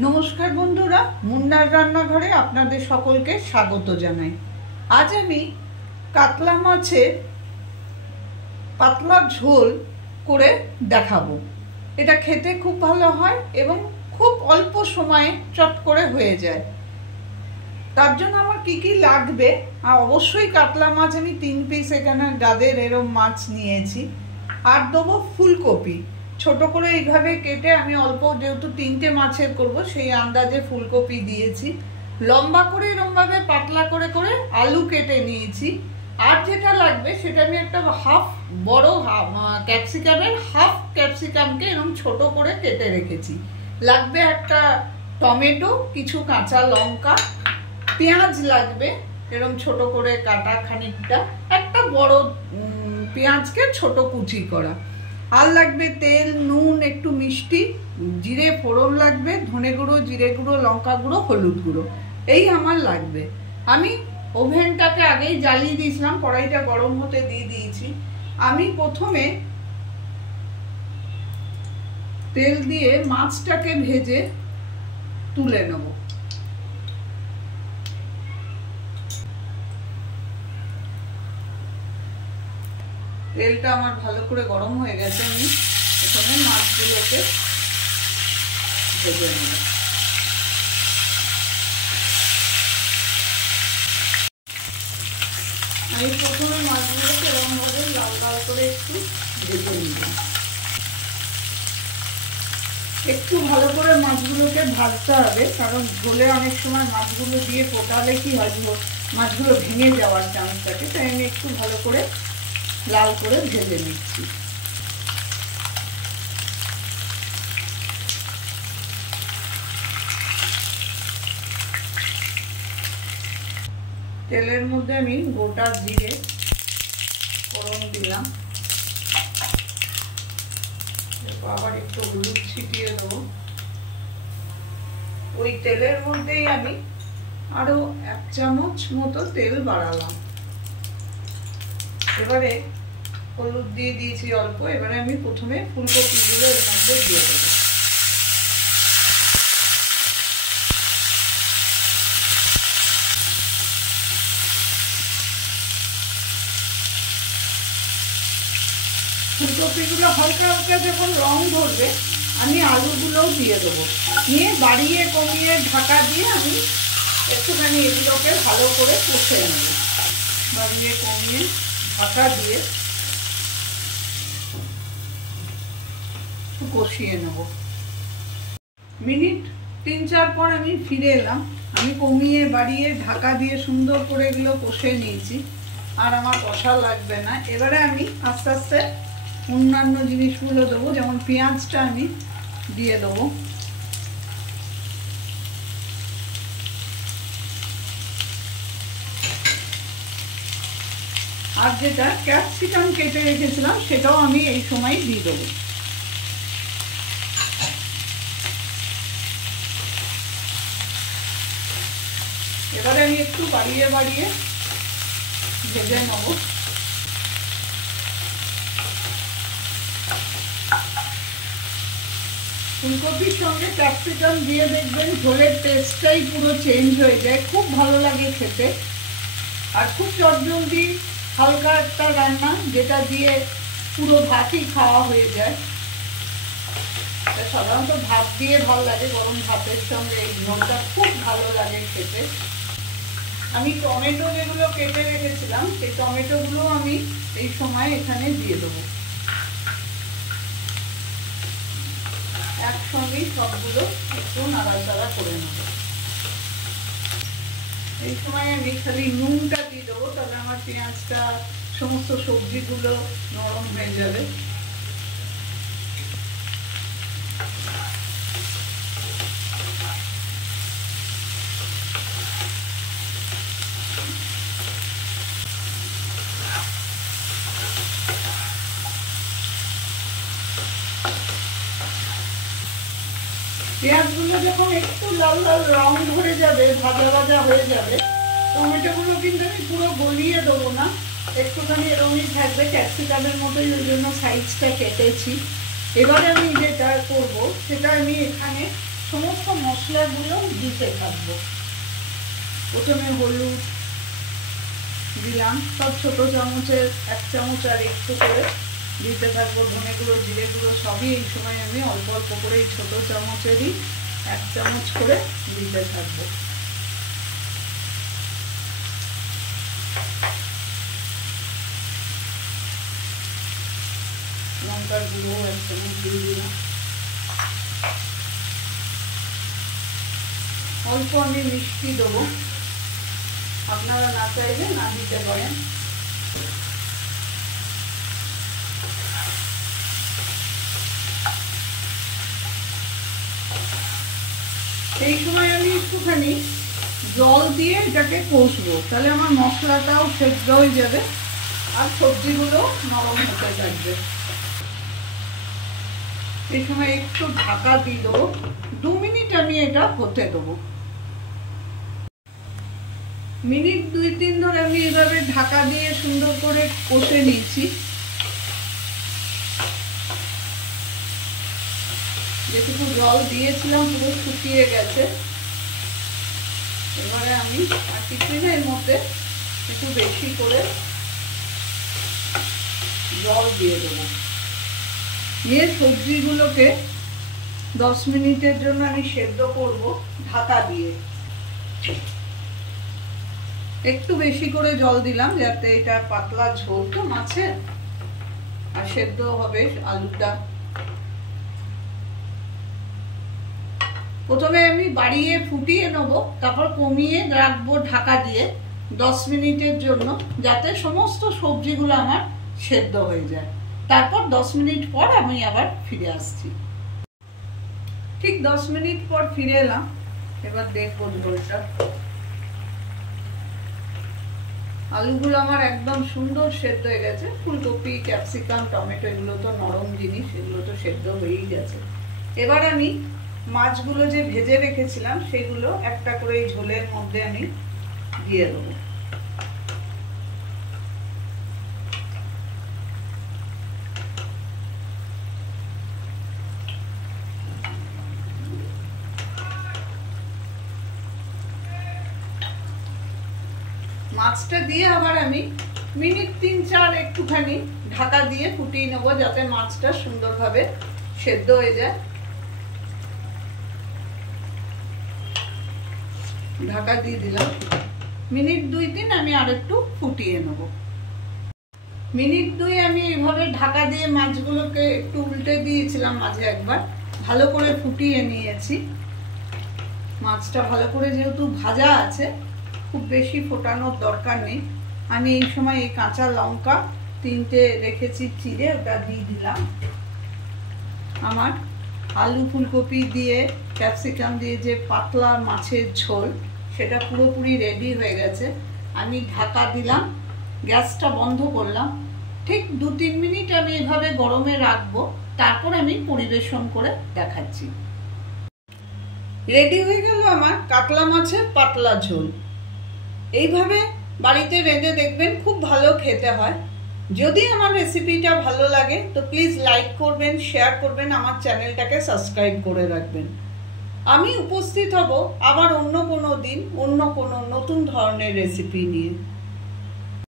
নমস্কার বন্ধুরা, মুন্নার রান্নাঘরে আপনাদের সকলকে স্বাগত জানাই। আজ আমি কাতলা মাছের পাতলা ঝোল করে দেখাবো। এটা খেতে খুব ভালো হয় এবং খুব অল্প সময়ে চট করে হয়ে যায়। তার জন্য আমার কি কি লাগবে, অবশ্যই কাতলা মাছ আমি 3 পিস এখানে গাদের এরম মাছ নিয়েছি। আর দেবো ফুলকপি, ছোট করে এইভাবে কেটে আমি অল্প, যেহেতু 3টে মাছের করব সেই আন্দাজে ফুলকপি দিয়েছি। লম্বা করে এরমভাবে পাতলা করে করে আলু কেটে নিয়েছি। আর যেটা লাগবে সেটা আমি একটা বড় ক্যাপসিকামের হাফ ক্যাপসিকামকে এরকম ছোট করে কেটে রেখেছি। লাগবে একটা টমেটো, কিছু কাঁচা লঙ্কা, পেঁয়াজ লাগবে এরকম ছোট করে কাটা খানিকটা, একটা বড় পেঁয়াজকে ছোট কুচি করা। আর লাগবে তেল, নুন, একটু মিষ্টি, জিরে ফোড়ন লাগবে, ধনে গুঁড়ো, জিরে গুঁড়ো, লঙ্কা গুঁড়ো, হলুদ গুঁড়ো, এই আমার লাগবে। আমি ওভেনটাকে আগেই জ্বালিয়ে দিয়েছিলাম, কড়াইটা গরম হতে দিয়ে দিয়েছি। আমি প্রথমে তেল দিয়ে মাছটাকে ভেজে তুলে নেব। তেলটা আমার ভালো করে গরম হয়ে গেছে, আমি এখানে মাছগুলোকে ভেজে নেব। আমি প্রথমে মাছগুলোকে এরকমভাবে লাল লাল করে একটু ভেজে নিলাম। একটু ভালো করে মাছগুলোকে ভাজতে হবে, কারণ ঝোলে অনেক সময় মাছগুলো দিয়ে ফোটালে কি হয়, মাছগুলো ভেঙে যাওয়ার চান্স থাকে। তাই আমি একটু ভালো করে লাল করে ভেজে নিচ্ছি। তেলের মধ্যে আমি গোটা জিরে ফোড়ন দিলাম, আবার একটু হলুদ ছিটিয়ে দেবো। ওই তেলের মধ্যেই আমি আরো 1 চামচ মতো তেল বাড়ালাম। এবারে হলুদ দিয়ে দিয়েছি অল্প। এবারে আমি প্রথমে ফুলকপিগুলো এর মধ্যে দিয়ে দেবো। ফুলকপিগুলো হালকা হালকা যখন রং ধরবে, আমি আলুগুলোও দিয়ে দেবো। নিয়ে বাড়িয়ে কমিয়ে ঢাকা দিয়ে আমি একটুখানি এগুলোকে ভালো করে কষে নেব। বাড়িয়ে কমিয়ে ঢাকা দিয়ে কষিয়ে নেব। মিনিট 3-4 পর আমি ফিরে এলাম। আমি কমিয়ে বাড়িয়ে ঢাকা দিয়ে সুন্দর করে এগুলো কষে নিয়েছি। আর আমার কষা লাগবে না। এবারে আমি আস্তে আস্তে অন্যান্য জিনিসগুলো দেবো, যেমন পেঁয়াজটা আমি দিয়ে দেবো। আর যেটা ক্যাপসিকাম কেটে রেখেছিলাম সেটাও আমি এই সময় দিয়ে দেবো। এবারে আমি একটু বাড়িয়ে বাড়িয়ে ভেজে নেব। ফুলকপির সঙ্গে ক্যাপসিকাম দিয়ে দেখবেন ঝোলের টেস্টটাই পুরো চেঞ্জ হয়ে যায়, খুব ভালো লাগে খেতে। আর খুব চটজলদি হালকা একটা রান্না, যেটা দিয়ে পুরো ভাতই খাওয়া হয়ে যায়। সাধারণত ভাত দিয়ে ভালো লাগে, গরম ভাতের সঙ্গে এই ঝোলটা খুব ভালো লাগে খেতে। আমি টমেটো যেগুলো কেটে রেখেছিলাম সেই টমেটোগুলো আমি এই সময় এখানে দিয়ে দেবো। একসঙ্গেই সবগুলো একটু নাড়াচাড়া করে নেব। এই সময় আমি খালি নুনটা দিয়ে দেবো, তাহলে আমার পেঁয়াজটা, সমস্ত সবজিগুলো নরম হয়ে যাবে। পেঁয়াজগুলো যখন একটু লাল লাল রং ধরে যাবে, ভাজা ভাজা হয়ে যাবে, টমেটোগুলো কিন্তু আমি পুরো গলিয়ে দেবো না, একটুখানি এরকমই থাকবে, ক্যাপসিকামের মতোই, ওই জন্য সাইজটা কেটেছি। এবারে আমি যেটা করব সেটা আমি এখানে সমস্ত মশলাগুলো দিতে থাকবো। প্রথমে হলুদ দিলাম, সব ছোট চামচের 1 চামচ আর একটু করে দিতে থাকবো। ধনে গুঁড়ো, জিরে গুঁড়ো সবই এই সময় আমি অল্প অল্প করে এই ছোট চামচেরই 1 চামচ করে দিতে থাকবো। লঙ্কার গুঁড়ো 1 চামচ দিয়ে দিলাম। অল্প আমি মিষ্টি দেবো, আপনারা না চাইলে না দিতে পারেন। এই সময় আমি একটুখানি জল দিয়ে এটাকে কষবো, তাহলে আমার মশলাটাও সেদ্ধ হয়ে যাবে আর সবজিগুলো নরম হতে থাকবে। এই সময় একটু ঢাকা দিয়ে দেবো, 2 মিনিট আমি এটা হতে দেবো। মিনিট 2-3 ধরে আমি এভাবে ঢাকা দিয়ে সুন্দর করে কষে নিয়েছি। যেটুকু জল দিয়েছিলাম পুরো শুকিয়ে গেছে। এবারে আমি আর কিছুই না, এর মধ্যে একটু বেশি করে জল দিয়ে দেবো। নিয়ে সবজিগুলোকে 10 মিনিটের জন্য আমি সেদ্ধ করব ঢাকা দিয়ে। একটু বেশি করে জল দিলাম যাতে এটা পাতলা ঝোল তো মাছের, আর সেদ্ধ হবে আলুটা। প্রথমে আমি বাড়িয়ে ফুটিয়ে নেবো, তারপর কমিয়ে রাখবো ঢাকা দিয়ে 10 মিনিটের জন্য, যাতে সমস্ত সবজিগুলো আমার সেদ্ধ হয়ে যায়। তারপর 10 মিনিট পর আমি আবার ফিরে আসছি। ঠিক 10 মিনিট পর ফিরে এলাম। এবার দেখবো ঝোলটা। আলুগুলো আমার একদম সুন্দর সেদ্ধ হয়ে গেছে। ফুলকপি, ক্যাপসিকাম, টমেটো এগুলো তো নরম জিনিস, এগুলো তো সেদ্ধ হয়েই গেছে। এবার আমি মাছগুলো যে ভেজে রেখেছিলাম সেগুলো একটা করে এই ঝোলের মধ্যে আমি দিয়ে দেবো। মাছটা দিয়ে আবার আমি মিনিট 3-4 একটুখানি ঢাকা দিয়ে ফুটিয়ে নেবো, যাতে মাছটা সুন্দরভাবে সেদ্ধ হয়ে যায়। ঢাকা দিয়ে দিলাম। মিনিট 2-3 আমি আর একটু ফুটিয়ে নেব। মিনিট 2 আমি এইভাবে ঢাকা দিয়ে মাছগুলোকে একটু উল্টে দিয়েছিলাম, মাঝে একবার ভালো করে ফুটিয়ে নিয়েছি। মাছটা ভালো করে যেহেতু ভাজা আছে, খুব বেশি ফোটানোর দরকার নেই। আমি এই সময় এই কাঁচা লঙ্কা 3টে রেখেছি চিড়ে, ওটা দিয়ে দিলাম। আমার আলু ফুলকপি দিয়ে ক্যাপসিকাম দিয়ে যে পাতলা মাছের ঝোল, সেটা পুরোপুরি রেডি হয়ে গেছে। আমি ঢাকা দিলাম, গ্যাসটা বন্ধ করলাম। ঠিক 2-3 মিনিট আমি এভাবে গরমে রাখবো, তারপর আমি পরিবেশন করে দেখাচ্ছি। রেডি হয়ে গেল আমার কাতলা মাছের পাতলা ঝোল। এইভাবে বাড়িতে রেঁধে দেখবেন, খুব ভালো খেতে হয়। যদি আমার রেসিপিটা ভালো লাগে তো প্লিজ লাইক করবেন, শেয়ার করবেন, আমার চ্যানেলটাকে সাবস্ক্রাইব করে রাখবেন। আমি উপস্থিত হব আবার অন্য কোনো দিন অন্য কোনো নতুন ধরনের রেসিপি নিয়ে।